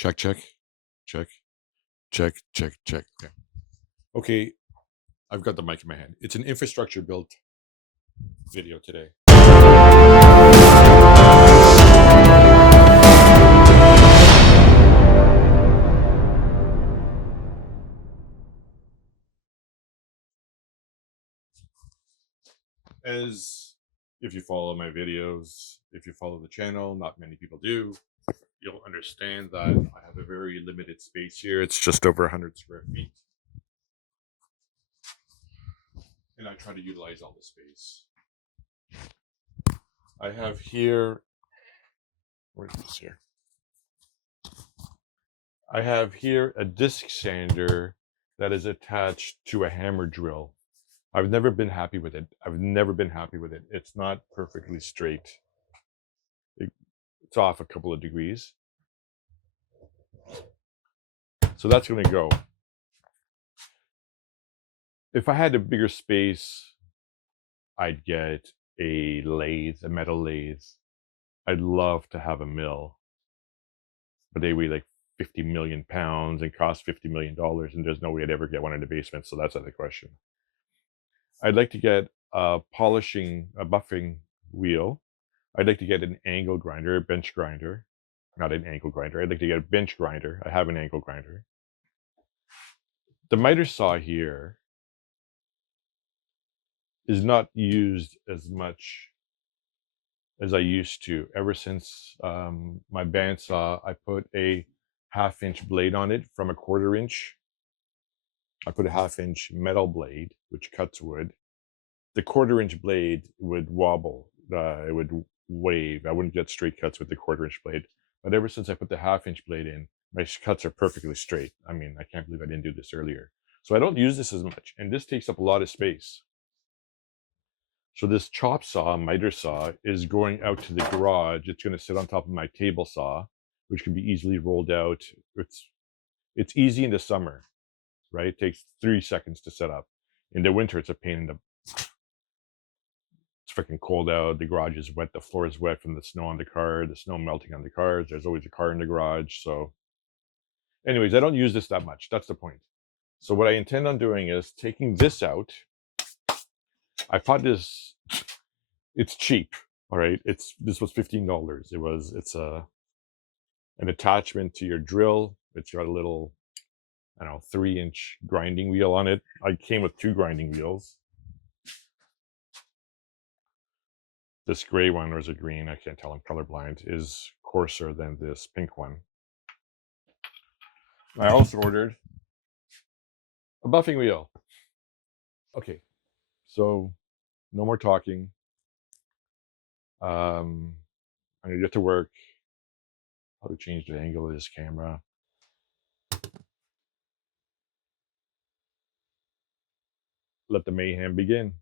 Check, check, check, check, check, check. Okay. Okay, I've got the mic in my hand. It's an infrastructure build video today. As if you follow my videos, if you follow the channel, not many people do, you'll understand that I have a very limited space here. It's just over 100 square feet. And I try to utilize all the space. I have here, where's this here? I have here a disc sander that is attached to a hammer drill. I've never been happy with it. It's not perfectly straight. It's off a couple of degrees. So that's going to go. If I had a bigger space, I'd get a lathe, a metal lathe. I'd love to have a mill, but they weigh like 50 million pounds and cost $50 million, and there's no way I'd ever get one in the basement, so that's out of the question. I'd like to get a buffing wheel. I'd like to get an angle grinder, a bench grinder. Not an angle grinder. I'd like to get a bench grinder. I have an angle grinder. The miter saw here is not used as much as I used to. Ever since my bandsaw, I put a 1/2 inch blade on it from a 1/4 inch. I put a 1/2 inch metal blade, which cuts wood. The 1/4 inch blade would wobble. It would wave. I wouldn't get straight cuts with the 1/4 inch blade. But ever since I put the 1/2 inch blade in, my cuts are perfectly straight. I mean, I can't believe I didn't do this earlier. So I don't use this as much, and this takes up a lot of space. So this chop saw, miter saw, is going out to the garage. It's going to sit on top of my table saw, which can be easily rolled out. It's easy in the summer, right? It takes 3 seconds to set up. In the winter, it's a pain in the... It's freaking cold out. The garage is wet. The floor is wet from the snow on the car. The snow melting on the cars. There's always a car in the garage. So anyways, I don't use this that much. That's the point. So what I intend on doing is taking this out. I bought this. It's cheap. All right. This was $15. It's an attachment to your drill. It's got a little, 3-inch grinding wheel on it. I came with 2 grinding wheels. This gray one, or is it green? I can't tell. I'm colorblind. Is coarser than this pink one. I also ordered a buffing wheel. Okay, so no more talking. I'm gonna get to work. How to change the angle of this camera. Let the mayhem begin.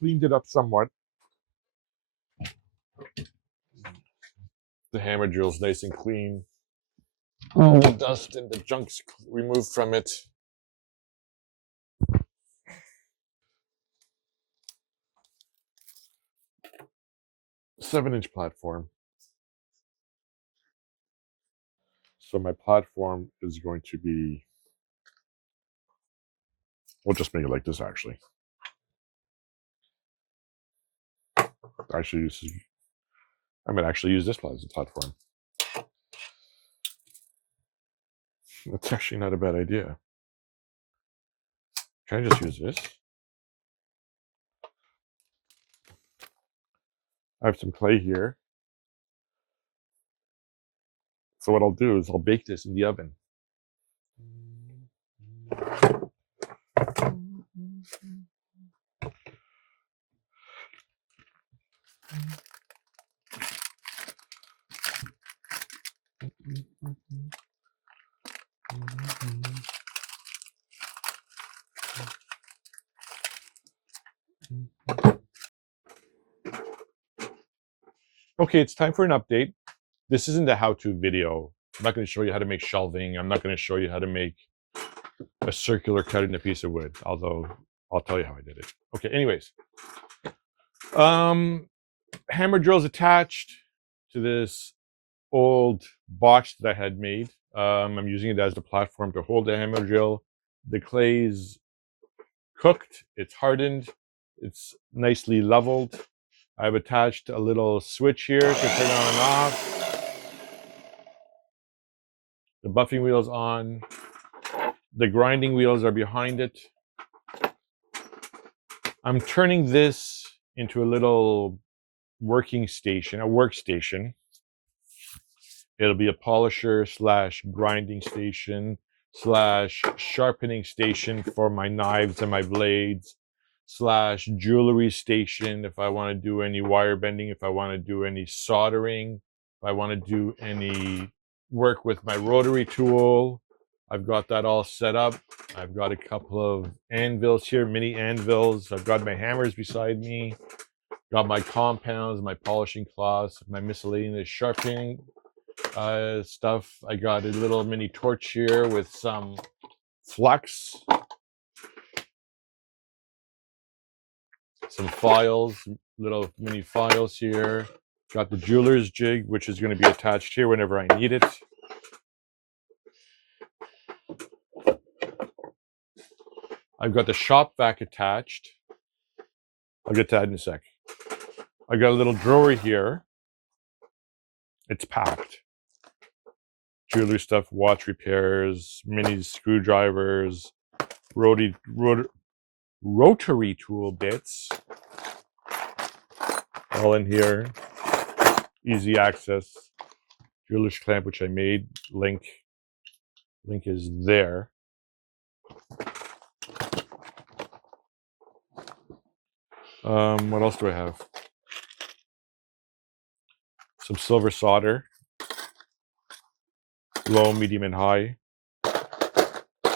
Cleaned it up somewhat. The hammer drill's nice and clean. All the dust and the junk's removed from it. A 7-inch platform. So my platform is going to be, we'll just make it like this actually. Actually, I'm going to actually use this as a platform. That's actually not a bad idea. Can I just use this? I have some clay here. So what I'll do is I'll bake this in the oven. Okay, it's time for an update. This isn't a how-to video. I'm not going to show you how to make shelving. I'm not going to show you how to make a circular cut in a piece of wood, although I'll tell you how I did it. Okay, anyways. Hammer drill's attached to this old box that I had made. I'm using it as the platform to hold the hammer drill. The clay's cooked, it's hardened, it's nicely leveled. I've attached a little switch here to turn on and off. The buffing wheel's on. The grinding wheels are behind it. I'm turning this into a little working station, a workstation. It'll be a polisher slash grinding station slash sharpening station for my knives and my blades slash jewelry station if I want to do any wire bending, if I want to do any soldering, if I want to do any work with my rotary tool. I've got that all set up. I've got a couple of anvils here, mini anvils. I've got my hammers beside me. Got my compounds, my polishing cloths, my miscellaneous sharpening stuff. I got a little mini torch here with some flux, some files, little mini files here. Got the jeweler's jig, which is going to be attached here whenever I need it. I've got the shop vac attached. I'll get to that in a sec. I got a little drawer here. It's packed. Jewelry stuff, watch repairs, mini screwdrivers, rotary tool bits, all in here. Easy access. Jeweler's clamp, which I made. Link is there. What else do I have? Some silver solder. Low, medium, and high.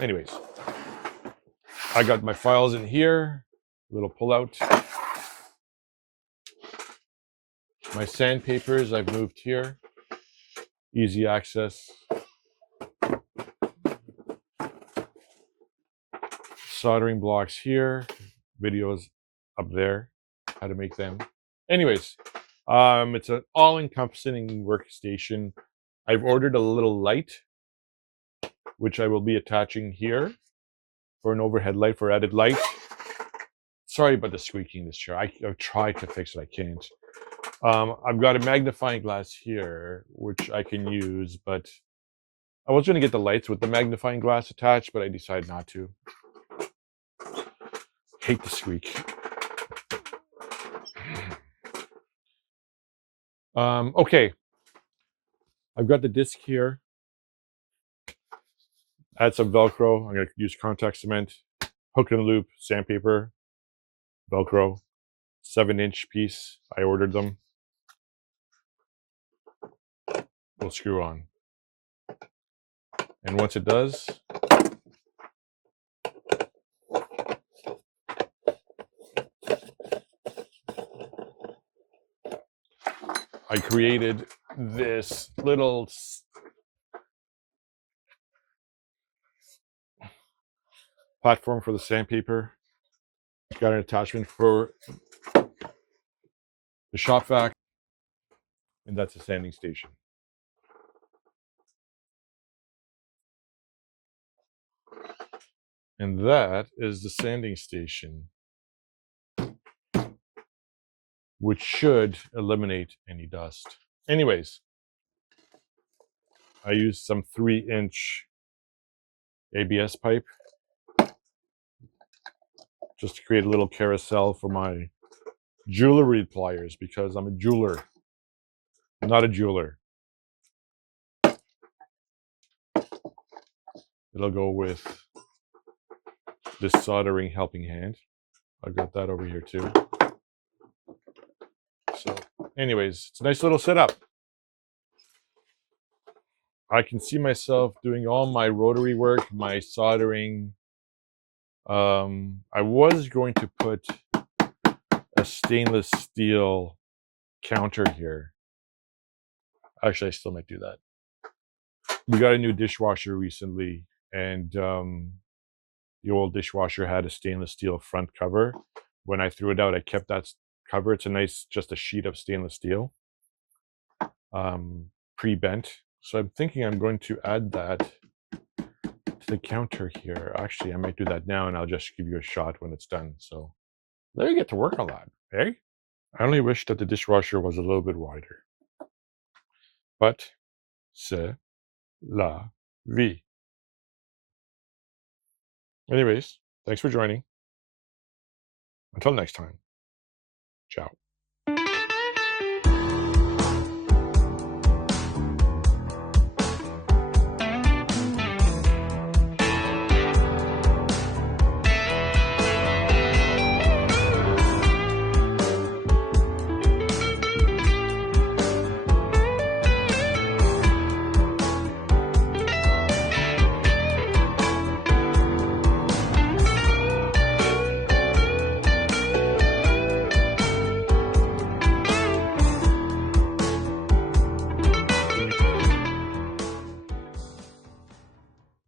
Anyways, I got my files in here. Little pullout. My sandpapers I've moved here. Easy access. Soldering blocks here. Videos up there. How to make them. Anyways, it's an all-encompassing workstation. I've ordered a little light, which I will be attaching here for an overhead light, for added light. Sorry about the squeaking in this chair. I've tried to fix it. I can't. I've got a magnifying glass here, which I can use, but I was going to get the lights with the magnifying glass attached, but I decided not to. Hate the squeak. Okay. I've got the disc here. Add some Velcro. I'm going to use contact cement, hook and loop, sandpaper, Velcro, 7-inch piece. I ordered them. We'll screw on. And once it does, I created this little platform for the sandpaper. Got an attachment for the shop vac, and that's a sanding station. And that is the sanding station, which should eliminate any dust. Anyways, I used some 3-inch ABS pipe just to create a little carousel for my jewelry pliers because I'm a jeweler, not a jeweler. It'll go with this soldering helping hand. I've got that over here too. So, anyways, it's a nice little setup. I can see myself doing all my rotary work, my soldering. I was going to put a stainless steel counter here. Actually, I still might do that. We got a new dishwasher recently, and the old dishwasher had a stainless steel front cover. When I threw it out, I kept that cover. It's a nice, just a sheet of stainless steel, pre-bent. So I'm thinking I'm going to add that to the counter here. Actually, I might do that now, and I'll just give you a shot when it's done. So there you get to work on that, eh? I only wish that the dishwasher was a little bit wider. But c'est la vie. Anyways, thanks for joining. Until next time, ciao.